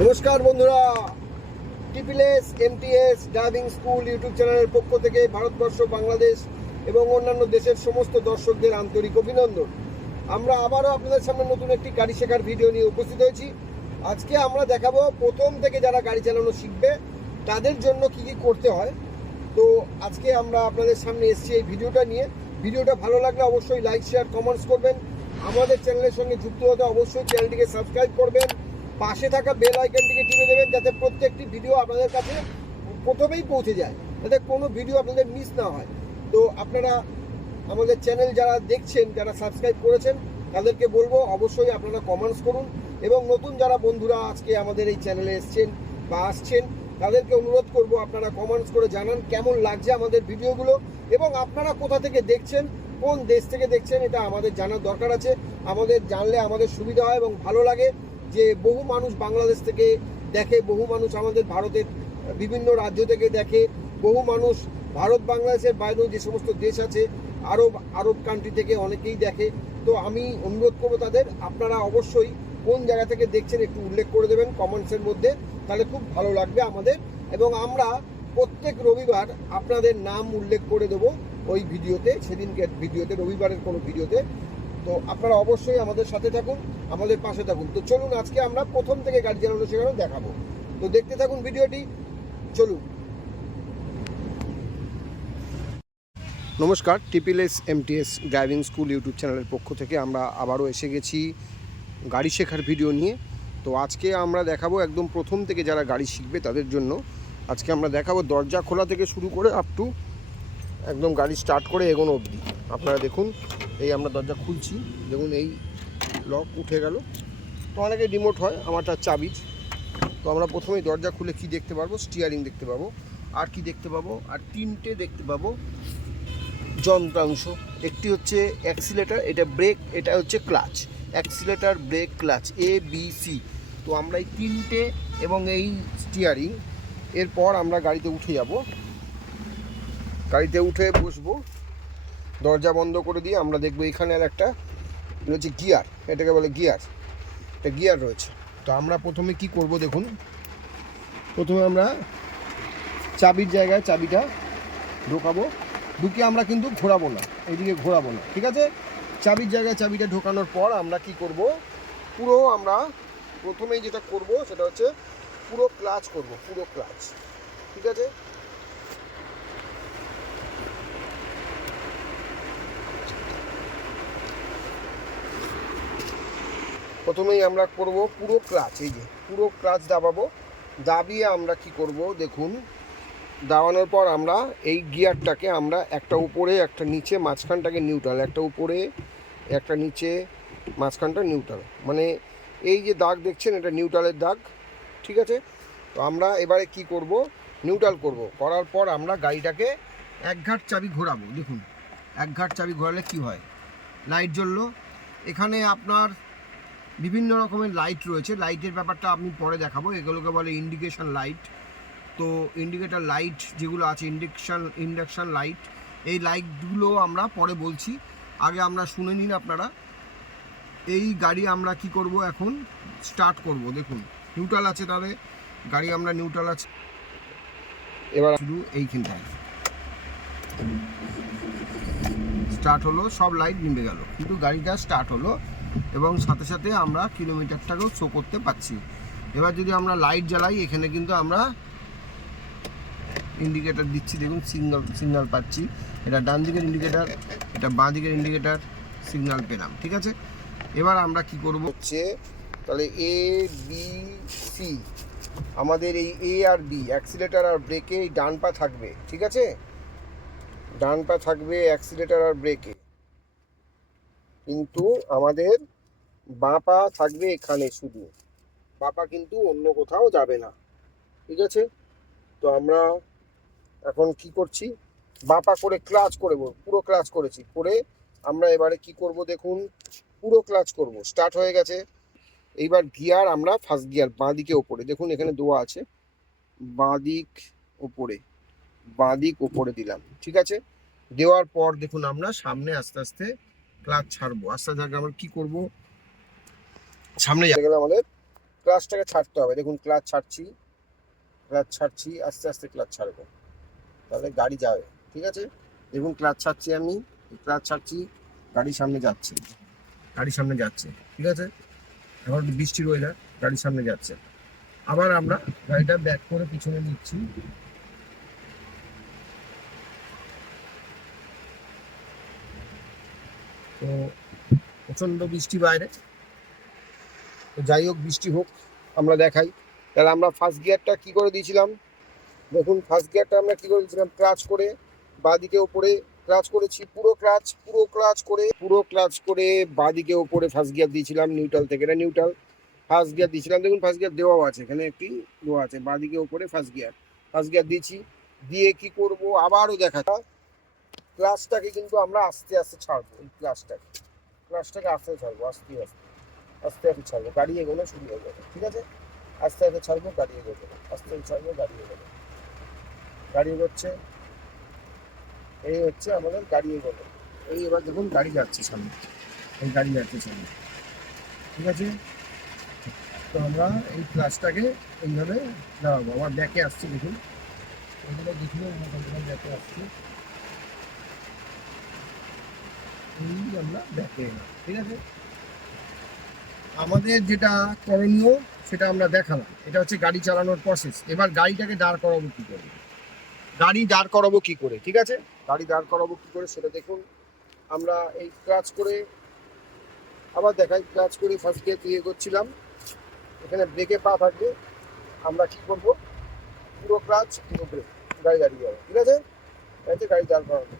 নমস্কার বন্ধুরা, TPS MTS driving school YouTube চ্যানেলের পক্ষ থেকে ভারতবর্ষ, বাংলাদেশ এবং অন্যান্য দেশের সমস্ত দর্শকদের আন্তরিক অভিনন্দন। আমরা আবারও আপনাদের সামনে নতুন একটি গাড়ি শেখার ভিডিও নিয়ে উপস্থিত হয়েছি। আজকে আমরা দেখাবো প্রথম থেকে যারা গাড়ি চালানো শিখবে তাদের জন্য কি কি করতে হয়। তো আজকে আমরা আপনাদের সামনে এসেছি এই ভিডিওটা নিয়ে। ভিডিওটা ভালো লাগলে অবশ্যই লাইক, শেয়ার, কমেন্টস করবেন। আমাদের চ্যানেলের সঙ্গে যুক্ত হতে অবশ্যই চ্যানেলটিকে সাবস্ক্রাইব করবেন। পাশে থাকা বেল আইকনটিকে টিপে দেবেন যাতে প্রত্যেকটি ভিডিও আপনাদের কাছে প্রথমেই পৌঁছে যায়, যাতে কোনো ভিডিও আপনাদের মিস না হয়। তো আপনারা আমাদের চ্যানেল যারা দেখছেন, যারা সাবস্ক্রাইব করেছেন, তাদেরকে বলবো অবশ্যই আপনারা কমেন্টস করুন। এবং নতুন যারা বন্ধুরা আজকে আমাদের এই চ্যানেলে এসছেন বা আসছেন, তাদেরকে অনুরোধ করব আপনারা কমেন্টস করে জানান কেমন লাগছে আমাদের ভিডিওগুলো এবং আপনারা কোথা থেকে দেখছেন, কোন দেশ থেকে দেখছেন, এটা আমাদের জানার দরকার আছে। আমাদের জানলে আমাদের সুবিধা হয় এবং ভালো লাগে যে বহু মানুষ বাংলাদেশ থেকে দেখে, বহু মানুষ আমাদের ভারতের বিভিন্ন রাজ্য থেকে দেখে, বহু মানুষ ভারত বাংলাদেশের বাইরেও যে সমস্ত দেশ আছে, আরব কান্ট্রি থেকে অনেকেই দেখে। তো আমি অনুরোধ করবো তাদের, আপনারা অবশ্যই কোন জায়গা থেকে দেখছেন একটু উল্লেখ করে দেবেন কমেন্টসের মধ্যে, তাহলে খুব ভালো লাগবে আমাদের। এবং আমরা প্রত্যেক রবিবার আপনাদের নাম উল্লেখ করে দেবো ওই ভিডিওতে, সেদিনকে ভিডিওতে, রবিবারের কোনো ভিডিওতে। তো আপনারা অবশ্যই আমাদের সাথে থাকুন, আমাদের পাশে থাকুন। তো চলুন আজকে আমরা প্রথম থেকে গাড়ি চালানো শেখানো দেখাবো। তো দেখতে থাকুন ভিডিওটি, চলুন। নমস্কার, TPS MTS driving school YouTube চ্যানেলের পক্ষ থেকে আমরা আবারও এসে গেছি গাড়ি শেখার ভিডিও নিয়ে। তো আজকে আমরা দেখাবো একদম প্রথম থেকে যারা গাড়ি শিখবে তাদের জন্য। আজকে আমরা দেখাবো দরজা খোলা থেকে শুরু করে আপ টু একদম গাড়ি স্টার্ট করে এগোনো অবধি। আপনারা দেখুন, এই আমরা দরজা খুলছি, দেখুন এই লক উঠে গেল। তো অনেকে রিমোট হয়, আমারটা চাবির। তো আমরা প্রথমেই দরজা খুলে কি দেখতে পারবো? স্টিয়ারিং দেখতে পাবো। আর কি দেখতে পাবো? আর তিনটে দেখতে পাবো যন্ত্রাংশ। একটি হচ্ছে অ্যাক্সিলেটার, এটা ব্রেক, এটা হচ্ছে clutch. Accelerator, brake, clutch, ABC। তো আমরা এই তিনটে এবং এই স্টিয়ারিং, এরপর আমরা গাড়িতে উঠে যাব। গাড়িতে উঠে বসবো, দরজা বন্ধ করে দিয়ে আমরা দেখবো এখানে আর একটা রয়েছে গিয়ার, এটাকে বলে গিয়ার। এটা গিয়ার রয়েছে। তো আমরা প্রথমে কি করব দেখুন, প্রথমে আমরা চাবির জায়গায় চাবিটা ঢোকাবো। ঢুকে আমরা কিন্তু ঘোরাবো না, এইদিকে ঘোরাবো না, ঠিক আছে? চাবির জায়গায় চাবিটা ঢোকানোর পর আমরা কি করব, পুরো আমরা প্রথমেই যেটা করব সেটা হচ্ছে পুরো ক্লাচ করব, পুরো ক্লাচ, ঠিক আছে? প্রথমেই আমরা করব পুরো ক্লাচ, এই যে পুরো ক্লাচ দাবাবো। দাবিয়ে আমরা কি করব দেখুন, দাবানোর পর আমরা এই গিয়ারটাকে আমরা একটা উপরে একটা নিচে, মাঝখানটাকে নিউট্রাল, একটা উপরে একটা নিচে, মাঝখানটা নিউট্রাল, মানে এই যে দাগ দেখছেন এটা নিউট্রালের দাগ, ঠিক আছে? তো আমরা এবারে কি করব, নিউট্রাল করব। করার পর আমরা গাড়িটাকে এক ঘাট চাবি ঘোরাবো। দেখুন এক ঘাট চাবি ঘোরালে কি হয়, লাইট জ্বললো। এখানে আপনার বিভিন্ন রকমের লাইট রয়েছে, লাইটের ব্যাপারটা আমি পরে দেখাবো। এগুলোকে বলে ইন্ডিকেশন লাইট। তো ইন্ডিকেটার লাইট যেগুলো আছে, ইন্ডাকশান লাইট, এই লাইটগুলো আমরা পরে বলছি, আগে আমরা শুনে নিন আপনারা। এই গাড়ি আমরা কি করব, এখন স্টার্ট করব। দেখুন নিউট্রাল আছে, তাহলে গাড়ি আমরা নিউট্রাল আছে। এবার শুধু এইখানটায় স্টার্ট হলো, সব লাইট নিভে গেল, কিন্তু গাড়িটা স্টার্ট হলো এবং সাথে সাথে আমরা কিলোমিটারটাকেও শো করতে পারছি। এবার যদি আমরা লাইট জ্বালাই, এখানে কিন্তু আমরা ইন্ডিকেটার দিচ্ছি, দেখুন সিগন্যাল পাচ্ছি। এটা ডান দিকের ইন্ডিকেটার, এটা বাঁ দিকের ইন্ডিকেটার, সিগন্যাল পেলাম, ঠিক আছে? এবার আমরা কি করব হচ্ছে, তাহলে ABC, আমাদের এই A আর B, অ্যাক্সিলেটার আর ব্রেকে এই ডান পা থাকবে, ঠিক আছে? ডান পা থাকবে অ্যাক্সিলেটার আর ব্রেকে, কিন্তু আমাদের বাঁ পা থাকবে এখানে শুধু, বাঁ পা কিন্তু অন্য কোথাও যাবে না, ঠিক আছে? তো আমরা এখন কি করছি, বাঁ পা করে ক্লাচ করে, পুরো ক্লাচ করেছি, করে আমরা এবারে কি করব দেখুন, পুরো ক্লাচ করব। স্টার্ট হয়ে গেছে। এইবার গিয়ার আমরা ফার্স্ট গিয়ার বাঁ দিকে ওপরে, দেখুন এখানে দেওয়া আছে বাঁ দিক ওপরে, বাঁ দিক ওপরে দিলাম, ঠিক আছে? দেওয়ার পর দেখুন আমরা সামনে আস্তে আস্তে ক্লাচ ছাড়বো, আস্তে আস্তে আমরা কি করব, সামনে গেলে আমাদের ক্লাচটাকে ছাড়তে হবে। দেখুন ক্লাচ ছাড়ছি, আস্তে আস্তে ক্লাচ ছাড়বো, তাহলে গাড়ি যাবে। ঠিক আছে, দেখুন ক্লাচ ছাড়ছি, আমি ক্লাচ ছাড়ছি, গাড়ি সামনে যাচ্ছে, ঠিক আছে। এখন একটু বৃষ্টির ওয়েদার, গাড়ির সামনে যাচ্ছে। আবার আমরা গাড়িটা ব্যাক করে পিছনে নিচ্ছি। তো প্রচন্ড বৃষ্টি বাইরে, তো যাই হোক বৃষ্টি হোক, আমরা দেখাই। তাহলে আমরা ফার্স্ট গিয়ারটা কি করে দিয়েছিলাম, দেখুন ফার্স্ট গিয়ারটা আমরা কি করে দিয়েছিলাম, ক্লাচ করে বাঁদিকে উপরে ক্লাচ করেছি, পুরো ক্লাচ করে বাঁদিকে উপরে ফার্স্ট গিয়ার দিয়েছিলাম নিউট্রাল থেকে, এটা নিউট্রাল ফার্স্ট গিয়ার দিয়েছিলাম। দেখুন ফার্স্ট গিয়ার দেওয়াও আছে, এখানে একটি দেওয়া আছে, বাঁদিকে উপরে ফার্স্ট গিয়ার দিয়েছি। দিয়ে কি করব, আবারও দেখা, ক্লাচটাকে কিন্তু আমরা আস্তে আস্তে ছাড়বো, এই ক্লাচটাকে আস্তে ছাড়বো, আস্তে ছাড়বো, গাড়ি এগোনো শুরু হয়ে যাবে। ঠিক আছে, আস্তে আস্তে ছাড়বো, গাড়ি এগোবে, গাড়ি এগোচ্ছে, এই হচ্ছে আমাদের গাড়ি এগোবে। এই এবার দেখুন গাড়ি যাচ্ছে সামনে, ঠিক আছে। তো আমরা এই ক্লাচটাকে এইভাবে দাঁড়াবো, আমার ব্যাকে আসছে, দেখুন ব্যাকে আসছে, এই আমরা ব্যাকে এলাম। ঠিক আছে, আমাদের যেটা করণীয় সেটা আমরা দেখালাম, এটা হচ্ছে গাড়ি চালানোর প্রসেস। এবার গাড়িটাকে দাঁড় করাবো কি করে, ঠিক আছে, গাড়ি দাঁড় করাবো কি করে সেটা দেখুন। আমরা এই ক্লাচ করে, আবার দেখাই, ক্লাচ করে ফার্স্ট গিয়ার দিয়ে এগোচ্ছিলাম, এখানে ব্রেকে পা থাকবে, আমরা কি করব, পুরো ক্লাচ পুরো ব্রেক, গাড়ি দাঁড়িয়ে যাবে। ঠিক আছে, গাড়ি দাঁড় করাবো।